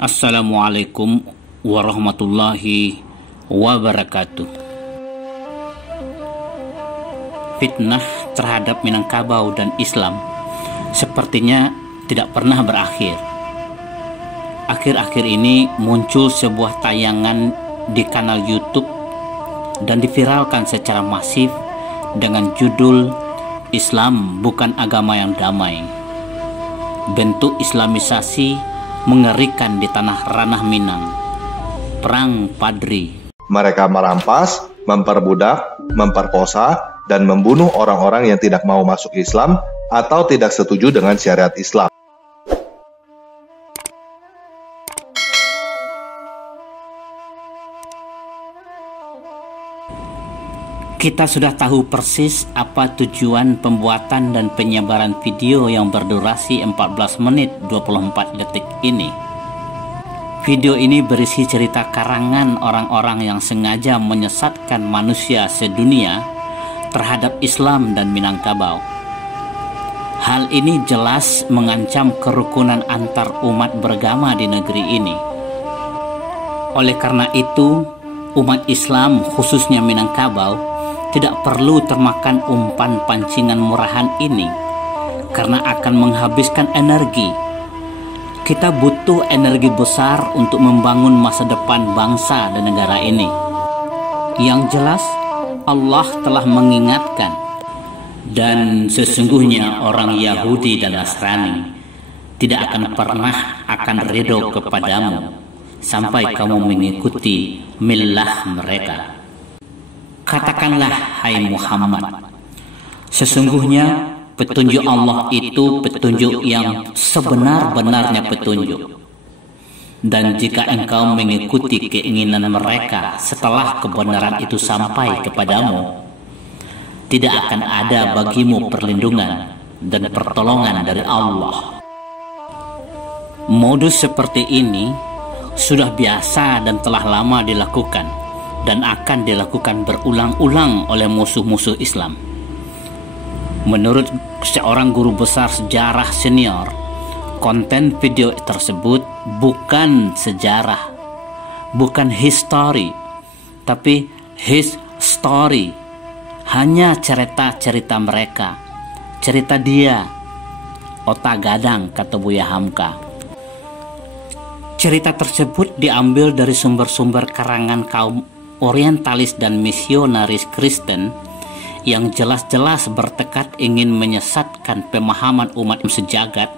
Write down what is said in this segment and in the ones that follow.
Assalamualaikum warahmatullahi wabarakatuh. Fitnah terhadap Minangkabau dan Islam sepertinya tidak pernah berakhir. Akhir-akhir ini muncul sebuah tayangan di kanal YouTube dan diviralkan secara masif dengan judul "Islam Bukan Agama Yang Damai". Bentuk Islamisasi mengerikan di tanah ranah Minang. Perang Padri. Mereka merampas, memperbudak, memperkosa, dan membunuh orang-orang yang tidak mau masuk Islam atau tidak setuju dengan syariat Islam. Kita sudah tahu persis apa tujuan pembuatan dan penyebaran video yang berdurasi 14 menit 24 detik ini. Video ini berisi cerita karangan orang-orang yang sengaja menyesatkan manusia sedunia terhadap Islam dan Minangkabau. Hal ini jelas mengancam kerukunan antar umat beragama di negeri ini. Oleh karena itu, umat Islam khususnya Minangkabau tidak perlu termakan umpan pancingan murahan ini karena akan menghabiskan energi. Kita butuh energi besar untuk membangun masa depan bangsa dan negara ini. Yang jelas, Allah telah mengingatkan, dan sesungguhnya orang Yahudi dan Nasrani tidak akan pernah ridho kepadamu sampai kamu mengikuti millah mereka. Katakanlah, hai Muhammad, sesungguhnya petunjuk Allah itu petunjuk yang sebenar-benarnya petunjuk. Dan jika engkau mengikuti keinginan mereka setelah kebenaran itu sampai kepadamu, tidak akan ada bagimu perlindungan dan pertolongan dari Allah. Modus seperti ini sudah biasa dan telah lama dilakukan dan akan dilakukan berulang-ulang oleh musuh-musuh Islam. Menurut seorang guru besar sejarah senior, konten video tersebut bukan sejarah, bukan history, tapi his story. Hanya cerita-cerita mereka, cerita dia, otak gadang, kata Buya Hamka. Cerita tersebut diambil dari sumber-sumber karangan kaum orientalis dan misionaris Kristen yang jelas-jelas bertekad ingin menyesatkan pemahaman umat sejagat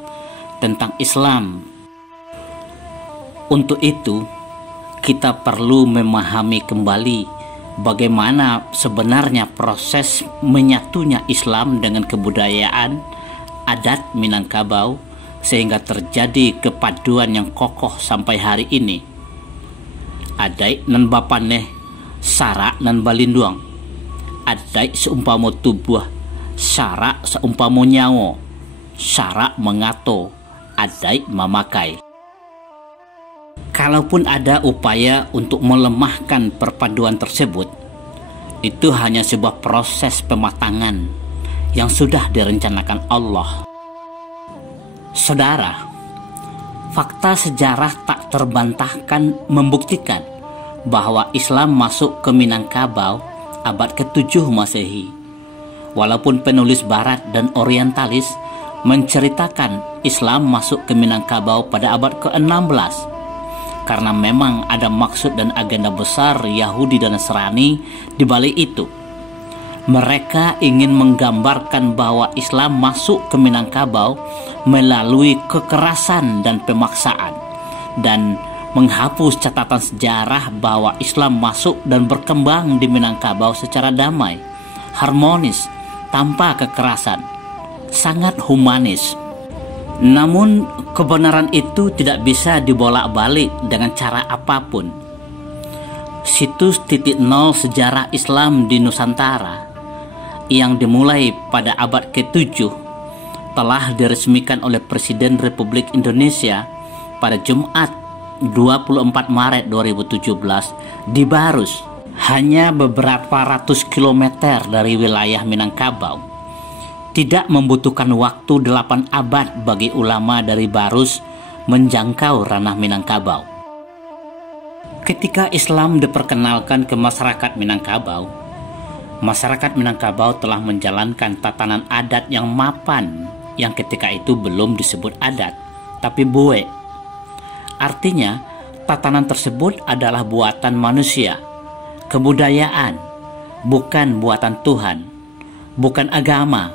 tentang Islam. Untuk itu, kita perlu memahami kembali bagaimana sebenarnya proses menyatunya Islam dengan kebudayaan adat Minangkabau sehingga terjadi kepaduan yang kokoh sampai hari ini. Adai nan bapaneh Sara nan balinduang, adai seumpama tubuh, sara seumpama nyawa, sara mengato, adai memakai. Kalaupun ada upaya untuk melemahkan perpaduan tersebut, itu hanya sebuah proses pematangan yang sudah direncanakan Allah. Saudara, fakta sejarah tak terbantahkan membuktikan bahwa Islam masuk ke Minangkabau abad ke-7 Masehi. Walaupun penulis barat dan orientalis menceritakan Islam masuk ke Minangkabau pada abad ke-16, karena memang ada maksud dan agenda besar Yahudi dan Nasrani di balik itu. Mereka ingin menggambarkan bahwa Islam masuk ke Minangkabau melalui kekerasan dan pemaksaan, dan menghapus catatan sejarah bahwa Islam masuk dan berkembang di Minangkabau secara damai, harmonis, tanpa kekerasan, sangat humanis. Namun kebenaran itu tidak bisa dibolak-balik dengan cara apapun. Situs titik nol sejarah Islam di Nusantara yang dimulai pada abad ke-7 telah diresmikan oleh Presiden Republik Indonesia pada Jumat 24 Maret 2017 di Barus, hanya beberapa ratus kilometer dari wilayah Minangkabau. Tidak membutuhkan waktu 8 abad bagi ulama dari Barus menjangkau ranah Minangkabau. Ketika Islam diperkenalkan ke masyarakat Minangkabau telah menjalankan tatanan adat yang mapan, yang ketika itu belum disebut adat, tapi bue. Artinya, tatanan tersebut adalah buatan manusia, kebudayaan, bukan buatan Tuhan, bukan agama.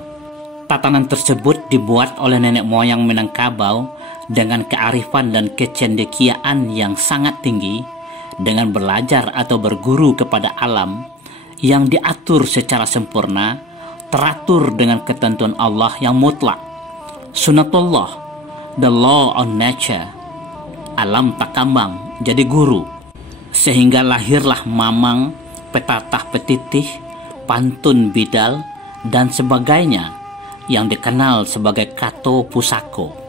Tatanan tersebut dibuat oleh nenek moyang Minangkabau dengan kearifan dan kecendekiaan yang sangat tinggi, dengan belajar atau berguru kepada alam yang diatur secara sempurna, teratur dengan ketentuan Allah yang mutlak. Sunatullah, the law on nature. Alam tak kambang, jadi guru. Sehingga lahirlah mamang, petatah petitih, pantun bidal, dan sebagainya yang dikenal sebagai kato pusako.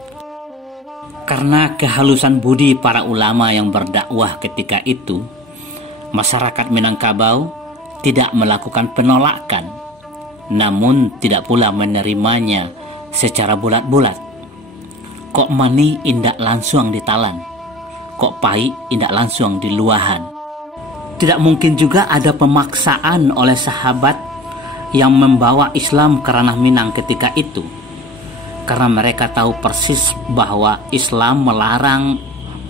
Karena kehalusan budi para ulama yang berdakwah ketika itu, masyarakat Minangkabau tidak melakukan penolakan, namun tidak pula menerimanya secara bulat-bulat. Kok mani indak langsung ditalan, kok pai indak langsung diluahan. Tidak mungkin juga ada pemaksaan oleh sahabat yang membawa Islam ke ranah Minang ketika itu, karena mereka tahu persis bahwa Islam melarang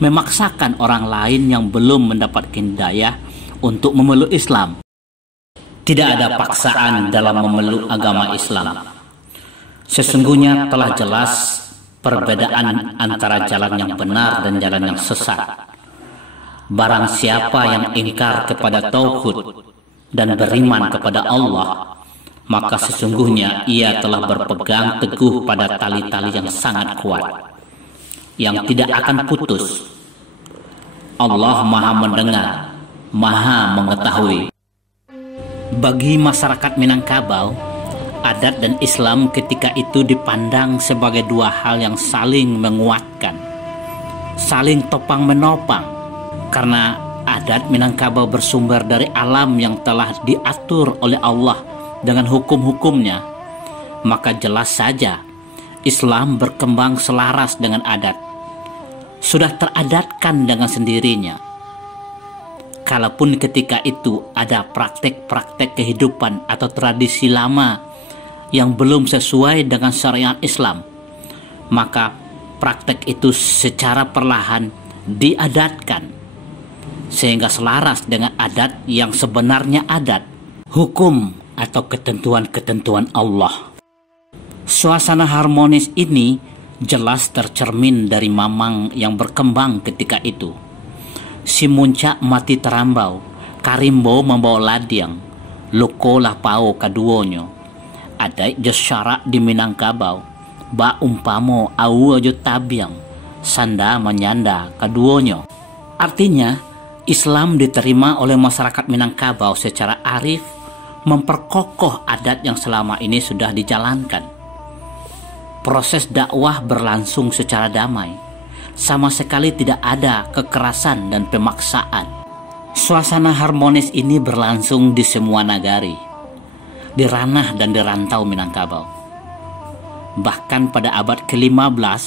memaksakan orang lain yang belum mendapat hidayah untuk memeluk Islam. Tidak ada paksaan dalam memeluk agama Islam. Sesungguhnya telah jelas perbedaan antara jalan yang benar dan jalan yang sesat. Barang siapa yang ingkar kepada tauhid dan beriman kepada Allah, maka sesungguhnya ia telah berpegang teguh pada tali-tali yang sangat kuat, yang tidak akan putus. Allah Maha mendengar, Maha mengetahui. Bagi masyarakat Minangkabau, adat dan Islam ketika itu dipandang sebagai dua hal yang saling menguatkan, saling topang menopang. Karena adat Minangkabau bersumber dari alam yang telah diatur oleh Allah dengan hukum-hukumnya, maka jelas saja Islam berkembang selaras dengan adat. Sudah teradatkan dengan sendirinya. Kalaupun ketika itu ada praktek-praktek kehidupan atau tradisi lama yang belum sesuai dengan syariat Islam, maka praktek itu secara perlahan diadatkan sehingga selaras dengan adat yang sebenarnya adat, hukum atau ketentuan-ketentuan Allah. Suasana harmonis ini jelas tercermin dari mamang yang berkembang ketika itu. Si muncak mati terambau, karimbo membawa ladiang, loko lah pao kaduonyo. Adai jo syarak di Minangkabau, ba umpamo au ajo tabiang, sanda menyanda kaduonyo. Artinya, Islam diterima oleh masyarakat Minangkabau secara arif, memperkokoh adat yang selama ini sudah dijalankan. Proses dakwah berlangsung secara damai. Sama sekali tidak ada kekerasan dan pemaksaan. Suasana harmonis ini berlangsung di semua nagari, di ranah dan di rantau Minangkabau. Bahkan pada abad ke-15,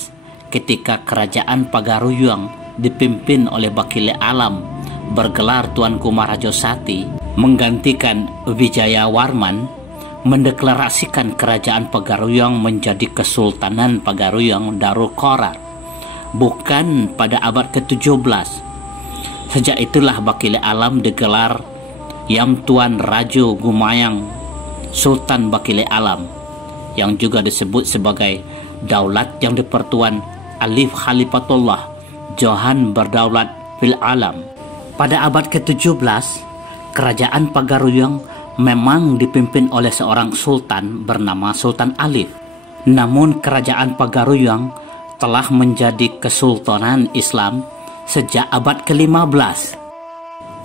ketika kerajaan Pagaruyung dipimpin oleh Bakile Alam bergelar Tuanku Marajosati menggantikan Wijayawarman, mendeklarasikan kerajaan Pagaruyung menjadi Kesultanan Pagaruyung Darul Qorar, bukan pada abad ke-17. Sejak itulah Bakile Alam digelar Yang Tuan Rajo Gumayang Sultan Bakile Alam, yang juga disebut sebagai Daulat yang dipertuan Alif Khalifatullah Johan Berdaulat fil Alam. Pada abad ke-17, kerajaan Pagaruyung memang dipimpin oleh seorang sultan bernama Sultan Alif. Namun kerajaan Pagaruyung telah menjadi Kesultanan Islam sejak abad ke-15.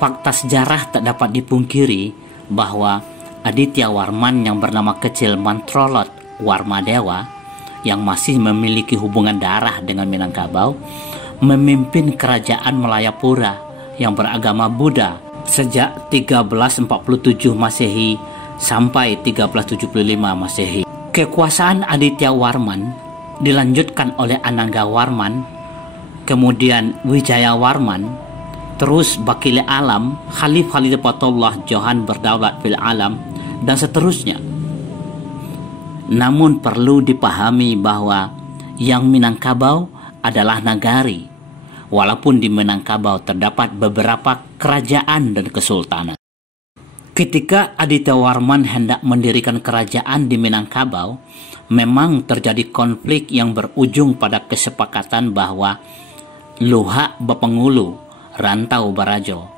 Fakta sejarah tak dapat dipungkiri bahwa Aditya Warman yang bernama kecil Mantrolot Warmadewa, yang masih memiliki hubungan darah dengan Minangkabau, memimpin kerajaan Malayapura yang beragama Buddha sejak 1347 Masehi sampai 1375 Masehi. Kekuasaan Aditya Warman dilanjutkan oleh Anangga Warman kemudian Wijayawarman, terus Bakile Alam, Khalif Khalifatullah Johan berdaulat fil alam, dan seterusnya. Namun perlu dipahami bahwa yang Minangkabau adalah nagari, walaupun di Minangkabau terdapat beberapa kerajaan dan kesultanan. Ketika Aditya Warman hendak mendirikan kerajaan di Minangkabau, memang terjadi konflik yang berujung pada kesepakatan bahwa luhak bepengulu, rantau barajo.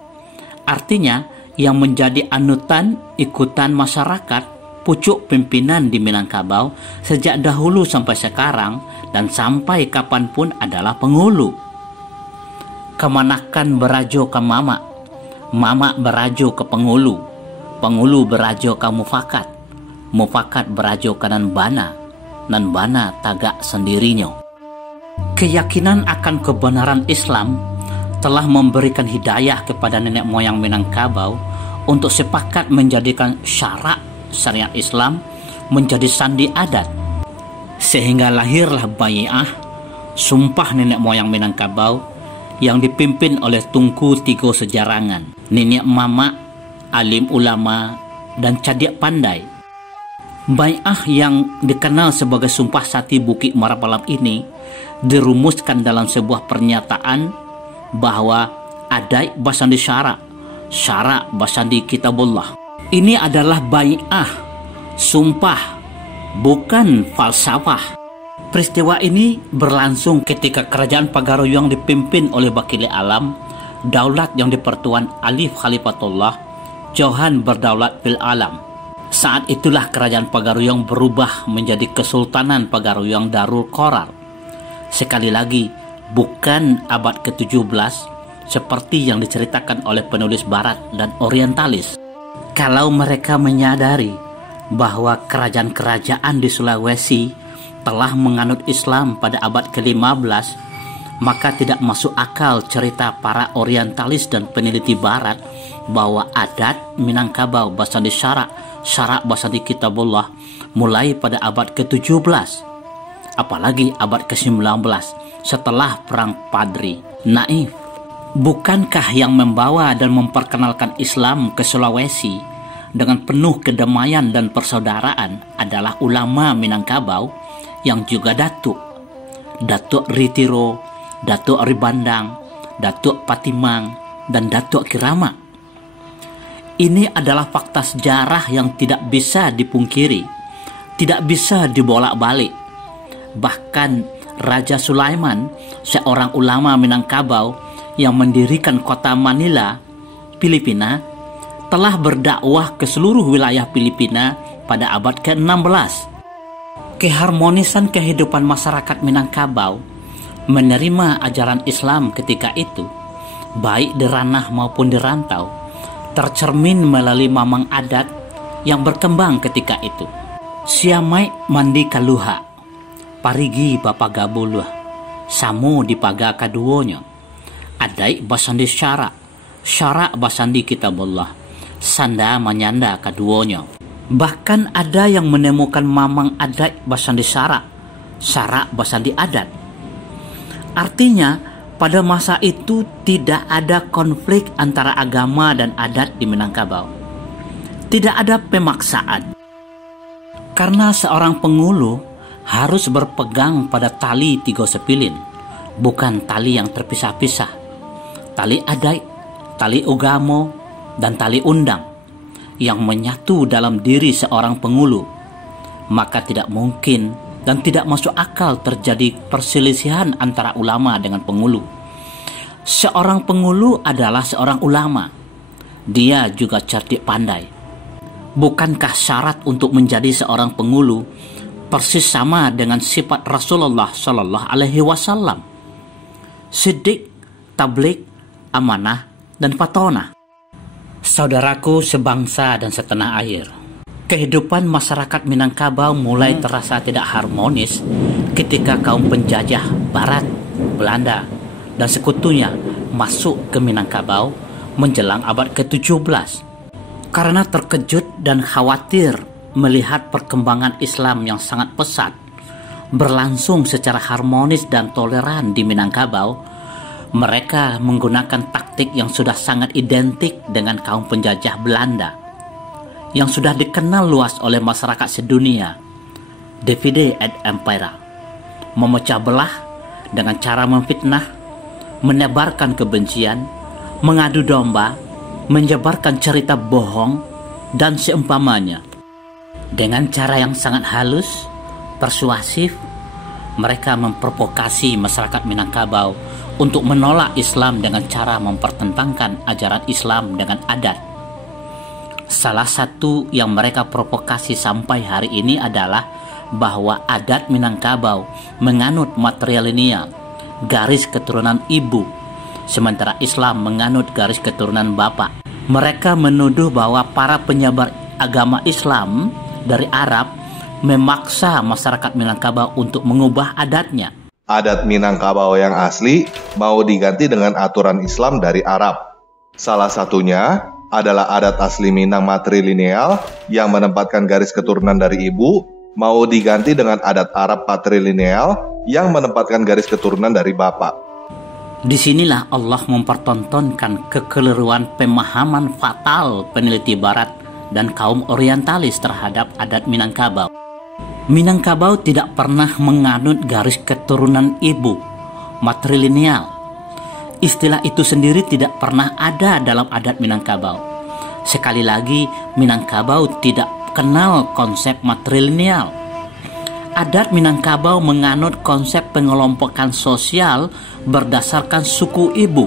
Artinya, yang menjadi anutan ikutan masyarakat, pucuk pimpinan di Minangkabau sejak dahulu sampai sekarang dan sampai kapanpun adalah pengulu. Kemanakan berajo ke mama, mama berajo ke pengulu, pengulu berajo ke mufakat, mufakat berajo ke nan bana tagak sendirinya. Keyakinan akan kebenaran Islam telah memberikan hidayah kepada nenek moyang Minangkabau untuk sepakat menjadikan syarak syariat Islam menjadi sandi adat, sehingga lahirlah Bai'ah, sumpah nenek moyang Minangkabau yang dipimpin oleh Tunku Tigo Sejarangan, nenek mama, alim ulama, dan cadiak pandai. Bai'ah yang dikenal sebagai Sumpah Sati Bukit Marapalam ini dirumuskan dalam sebuah pernyataan bahwa adai basandi syarak, syarak basandi kitabullah. Ini adalah bai'ah, sumpah, bukan falsafah. Peristiwa ini berlangsung ketika kerajaan Pagaruyung dipimpin oleh Bakile Alam, daulat yang dipertuan Alif Khalifatullah, Johan berdaulat fil alam. Saat itulah kerajaan Pagaruyung berubah menjadi Kesultanan Pagaruyung Darul Qorar. Sekali lagi, bukan abad ke-17 seperti yang diceritakan oleh penulis barat dan orientalis. Kalau mereka menyadari bahwa kerajaan-kerajaan di Sulawesi telah menganut Islam pada abad ke-15, maka tidak masuk akal cerita para orientalis dan peneliti barat bahwa adat Minangkabau basandi syarak, syarak basandi kitabullah mulai pada abad ke-17, apalagi abad ke-19 setelah Perang Padri. Naif. Bukankah yang membawa dan memperkenalkan Islam ke Sulawesi dengan penuh kedamaian dan persaudaraan adalah ulama Minangkabau yang juga Datuk Ritiro, Datuk Ribandang, Datuk Patimang, dan Datuk Kirama. Ini adalah fakta sejarah yang tidak bisa dipungkiri, tidak bisa dibolak-balik. Bahkan Raja Sulaiman, seorang ulama Minangkabau yang mendirikan kota Manila, Filipina, telah berdakwah ke seluruh wilayah Filipina pada abad ke-16. Keharmonisan kehidupan masyarakat Minangkabau menerima ajaran Islam ketika itu, baik di ranah maupun di rantau, tercermin melalui mamang adat yang berkembang ketika itu. Siamai mandi kaluha, parigi bapak gabuluh, samu dipaga kaduonya, adai basandi syarak, syarak basandi kitabullah, sanda menyanda kaduonya. Bahkan ada yang menemukan mamang adat basandi syarak, syarak basandi adat. Artinya pada masa itu tidak ada konflik antara agama dan adat di Minangkabau. Tidak ada pemaksaan. Karena seorang pengulu harus berpegang pada tali tiga sepilin, bukan tali yang terpisah-pisah. Tali adat, tali ugamo, dan tali undang yang menyatu dalam diri seorang pengulu. Maka tidak mungkin dan tidak masuk akal terjadi perselisihan antara ulama dengan pengulu. Seorang pengulu adalah seorang ulama. Dia juga cerdik pandai. Bukankah syarat untuk menjadi seorang pengulu persis sama dengan sifat Rasulullah Shallallahu Alaihi Wasallam? Siddiq, tabligh, amanah, dan patonah. Saudaraku sebangsa dan setanah air, kehidupan masyarakat Minangkabau mulai terasa tidak harmonis ketika kaum penjajah Barat, Belanda, dan sekutunya masuk ke Minangkabau menjelang abad ke-17. Karena terkejut dan khawatir melihat perkembangan Islam yang sangat pesat berlangsung secara harmonis dan toleran di Minangkabau, Mereka menggunakan taktik yang sudah sangat identik dengan kaum penjajah Belanda, yang sudah dikenal luas oleh masyarakat sedunia, divide et impera, memecah belah dengan cara memfitnah, menebarkan kebencian, mengadu domba, menyebarkan cerita bohong, dan seumpamanya. Dengan cara yang sangat halus, persuasif, mereka memprovokasi masyarakat Minangkabau untuk menolak Islam dengan cara mempertentangkan ajaran Islam dengan adat. Salah satu yang mereka provokasi sampai hari ini adalah bahwa adat Minangkabau menganut matrilineal, garis keturunan ibu, sementara Islam menganut garis keturunan bapak. Mereka menuduh bahwa para penyebar agama Islam dari Arab memaksa masyarakat Minangkabau untuk mengubah adatnya. Adat Minangkabau yang asli mau diganti dengan aturan Islam dari Arab. Salah satunya adalah adat asli Minang matrilineal yang menempatkan garis keturunan dari ibu mau diganti dengan adat Arab patrilineal yang menempatkan garis keturunan dari bapak. Disinilah Allah mempertontonkan kekeliruan pemahaman fatal peneliti Barat dan kaum orientalis terhadap adat Minangkabau. Minangkabau tidak pernah menganut garis keturunan ibu, matrilineal. Istilah itu sendiri tidak pernah ada dalam adat Minangkabau. Sekali lagi, Minangkabau tidak kenal konsep matrilineal. Adat Minangkabau menganut konsep pengelompokan sosial berdasarkan suku ibu,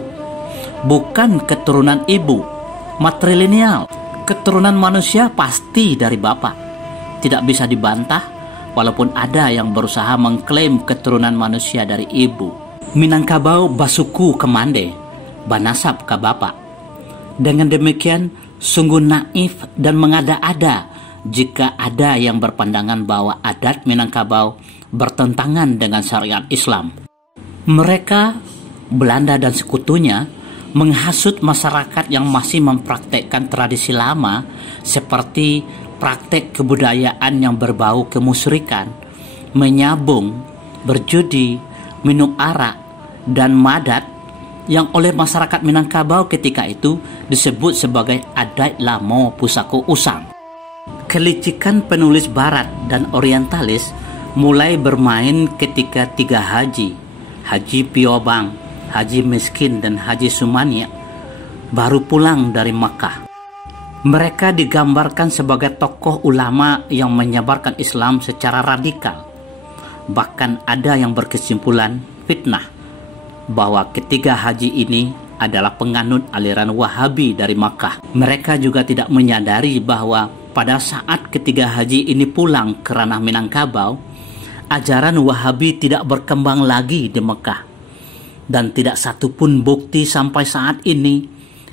bukan keturunan ibu, matrilineal. Keturunan manusia pasti dari bapak. Tidak bisa dibantah, walaupun ada yang berusaha mengklaim keturunan manusia dari ibu. Minangkabau basuku kemande, banasab ka bapak. Dengan demikian, sungguh naif dan mengada-ada jika ada yang berpandangan bahwa adat Minangkabau bertentangan dengan syariat Islam. Mereka, Belanda dan sekutunya, menghasut masyarakat yang masih mempraktekkan tradisi lama seperti praktek kebudayaan yang berbau kemusyrikan, menyabung, berjudi, minum arak, dan madat yang oleh masyarakat Minangkabau ketika itu disebut sebagai adat lamo pusako usang. Kelicikan penulis Barat dan orientalis mulai bermain ketika tiga haji, Haji Piobang, Haji Miskin, dan Haji Sumania baru pulang dari Makkah. Mereka digambarkan sebagai tokoh ulama yang menyebarkan Islam secara radikal. Bahkan ada yang berkesimpulan fitnah bahwa ketiga haji ini adalah penganut aliran Wahabi dari Makkah. Mereka juga tidak menyadari bahwa pada saat ketiga haji ini pulang ke ranah Minangkabau, ajaran Wahabi tidak berkembang lagi di Mekah. Dan tidak satupun bukti sampai saat ini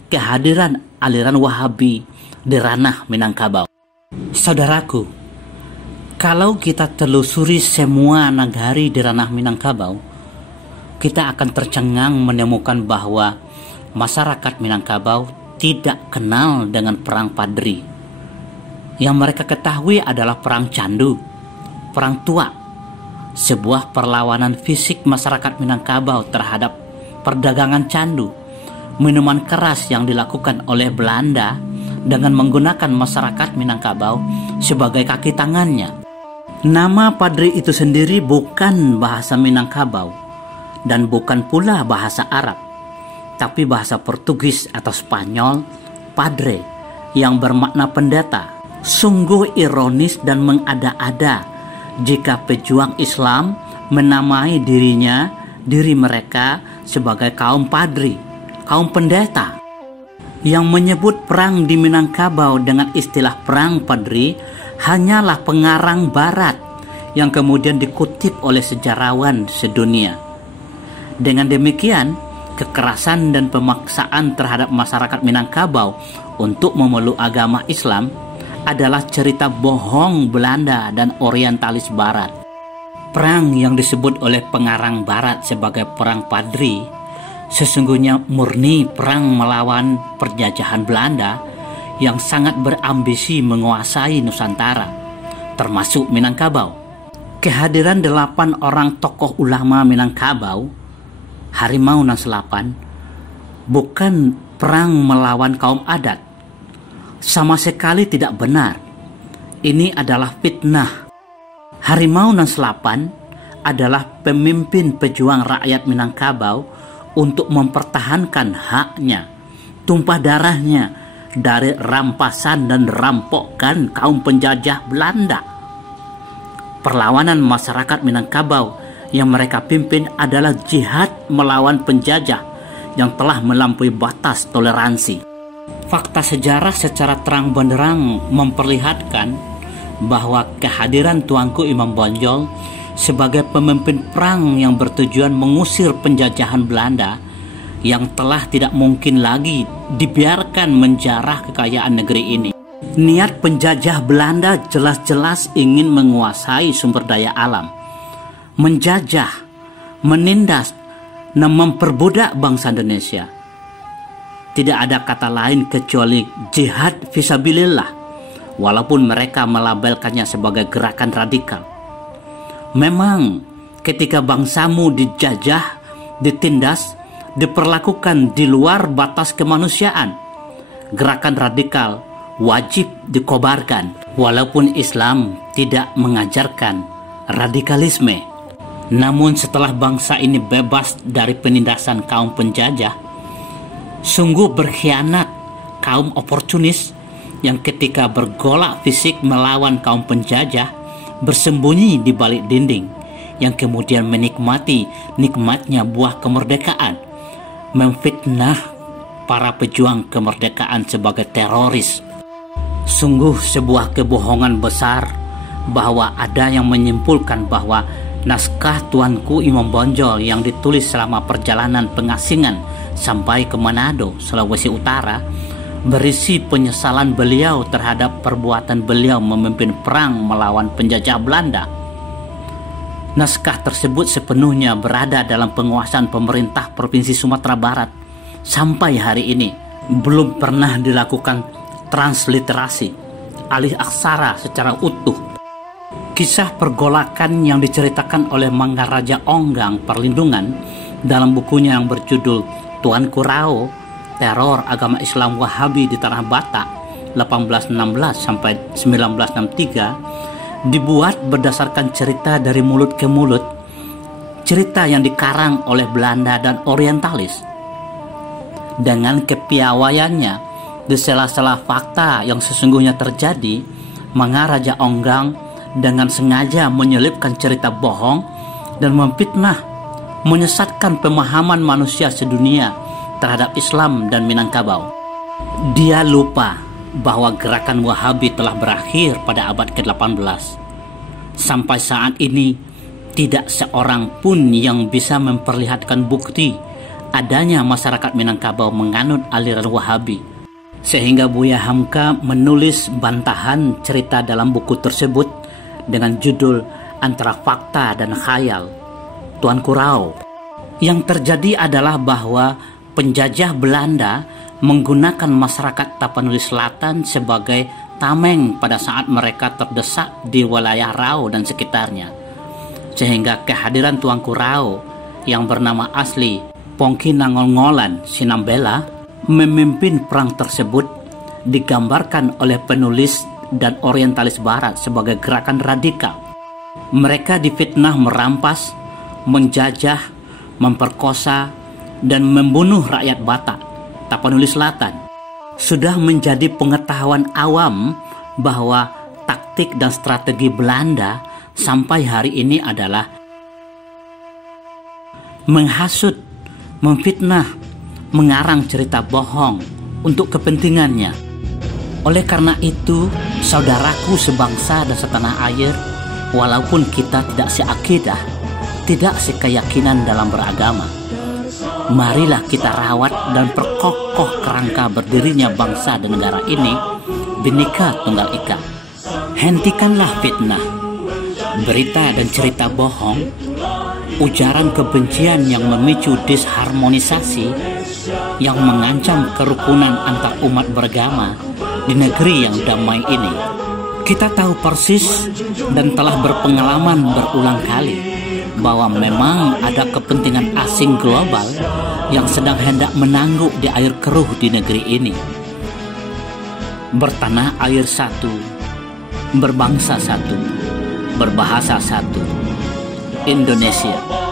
kehadiran aliran Wahabi di ranah Minangkabau. Saudaraku, kalau kita telusuri semua nagari di ranah Minangkabau, kita akan tercengang menemukan bahwa masyarakat Minangkabau tidak kenal dengan perang Padri. Yang mereka ketahui adalah perang Candu, perang Tua, sebuah perlawanan fisik masyarakat Minangkabau terhadap perdagangan candu, minuman keras yang dilakukan oleh Belanda dengan menggunakan masyarakat Minangkabau sebagai kaki tangannya. Nama Padri itu sendiri bukan bahasa Minangkabau dan bukan pula bahasa Arab, tapi bahasa Portugis atau Spanyol, padre, yang bermakna pendeta. Sungguh ironis dan mengada-ada jika pejuang Islam menamai diri mereka sebagai kaum padri, kaum pendeta. Yang menyebut perang di Minangkabau dengan istilah perang Padri hanyalah pengarang Barat yang kemudian dikutip oleh sejarawan sedunia. Dengan demikian, kekerasan dan pemaksaan terhadap masyarakat Minangkabau untuk memeluk agama Islam adalah cerita bohong Belanda dan orientalis Barat. Perang yang disebut oleh pengarang Barat sebagai perang Padri sesungguhnya murni perang melawan penjajahan Belanda yang sangat berambisi menguasai Nusantara, termasuk Minangkabau. Kehadiran 8 orang tokoh ulama Minangkabau Harimau nan Selapan bukan perang melawan kaum adat. Sama sekali tidak benar. Ini adalah fitnah. Harimau nan Selapan adalah pemimpin pejuang rakyat Minangkabau untuk mempertahankan haknya, tumpah darahnya dari rampasan dan rampokan kaum penjajah Belanda. Perlawanan masyarakat Minangkabau yang mereka pimpin adalah jihad melawan penjajah yang telah melampaui batas toleransi. Fakta sejarah secara terang benderang memperlihatkan bahwa kehadiran Tuanku Imam Bonjol sebagai pemimpin perang yang bertujuan mengusir penjajahan Belanda yang telah tidak mungkin lagi dibiarkan menjarah kekayaan negeri ini. Niat penjajah Belanda jelas-jelas ingin menguasai sumber daya alam, menjajah, menindas, dan memperbudak bangsa Indonesia. Tidak ada kata lain kecuali jihad fisabilillah, walaupun mereka melabelkannya sebagai gerakan radikal. Memang ketika bangsamu dijajah, ditindas, diperlakukan di luar batas kemanusiaan, gerakan radikal wajib dikobarkan, walaupun Islam tidak mengajarkan radikalisme. Namun setelah bangsa ini bebas dari penindasan kaum penjajah, sungguh berkhianat kaum oportunis yang ketika bergolak fisik melawan kaum penjajah bersembunyi di balik dinding, yang kemudian menikmati nikmatnya buah kemerdekaan, memfitnah para pejuang kemerdekaan sebagai teroris. Sungguh sebuah kebohongan besar bahwa ada yang menyimpulkan bahwa naskah Tuanku Imam Bonjol yang ditulis selama perjalanan pengasingan sampai ke Manado, Sulawesi Utara, berisi penyesalan beliau terhadap perbuatan beliau memimpin perang melawan penjajah Belanda. Naskah tersebut sepenuhnya berada dalam penguasaan pemerintah Provinsi Sumatera Barat. Sampai hari ini belum pernah dilakukan transliterasi, alih aksara secara utuh. Kisah pergolakan yang diceritakan oleh Manggaraja Onggang Perlindungan dalam bukunya yang berjudul Tuanku Rao, Teror Agama Islam Wahabi di Tanah Batak 1816 sampai 1963 dibuat berdasarkan cerita dari mulut ke mulut, cerita yang dikarang oleh Belanda dan orientalis. Dengan kepiawaiannya di sela-sela fakta yang sesungguhnya terjadi, Manggaraja Onggang dengan sengaja menyelipkan cerita bohong dan memfitnah, menyesatkan pemahaman manusia sedunia terhadap Islam dan Minangkabau. Dia lupa bahwa gerakan Wahabi telah berakhir pada abad ke-18. Sampai saat ini tidak seorang pun yang bisa memperlihatkan bukti adanya masyarakat Minangkabau menganut aliran Wahabi, sehingga Buya Hamka menulis bantahan cerita dalam buku tersebut dengan judul Antara Fakta dan Khayal, Tuanku Rao. Yang terjadi adalah bahwa penjajah Belanda menggunakan masyarakat Tapanuli Selatan sebagai tameng pada saat mereka terdesak di wilayah Rao dan sekitarnya, sehingga kehadiran Tuanku Rao yang bernama asli Pongki Nangol-Ngolan Sinambela memimpin perang tersebut digambarkan oleh penulis dan orientalis barat sebagai gerakan radikal. Mereka difitnah merampas, menjajah, memperkosa, dan membunuh rakyat Batak, Tapanuli Selatan. Sudah menjadi pengetahuan awam bahwa taktik dan strategi Belanda sampai hari ini adalah menghasut, memfitnah, mengarang cerita bohong untuk kepentingannya. Oleh karena itu, saudaraku sebangsa dan setanah air, walaupun kita tidak seakidah, tidak sekeyakinan dalam beragama, marilah kita rawat dan perkokoh kerangka berdirinya bangsa dan negara ini Bhinneka Tunggal Ika. Hentikanlah fitnah, berita dan cerita bohong, ujaran kebencian yang memicu disharmonisasi, yang mengancam kerukunan antar umat beragama di negeri yang damai ini. Kita tahu persis dan telah berpengalaman berulang kali bahwa memang ada kepentingan asing global yang sedang hendak menangguk di air keruh di negeri ini. Bertanah air satu, berbangsa satu, berbahasa satu, Indonesia.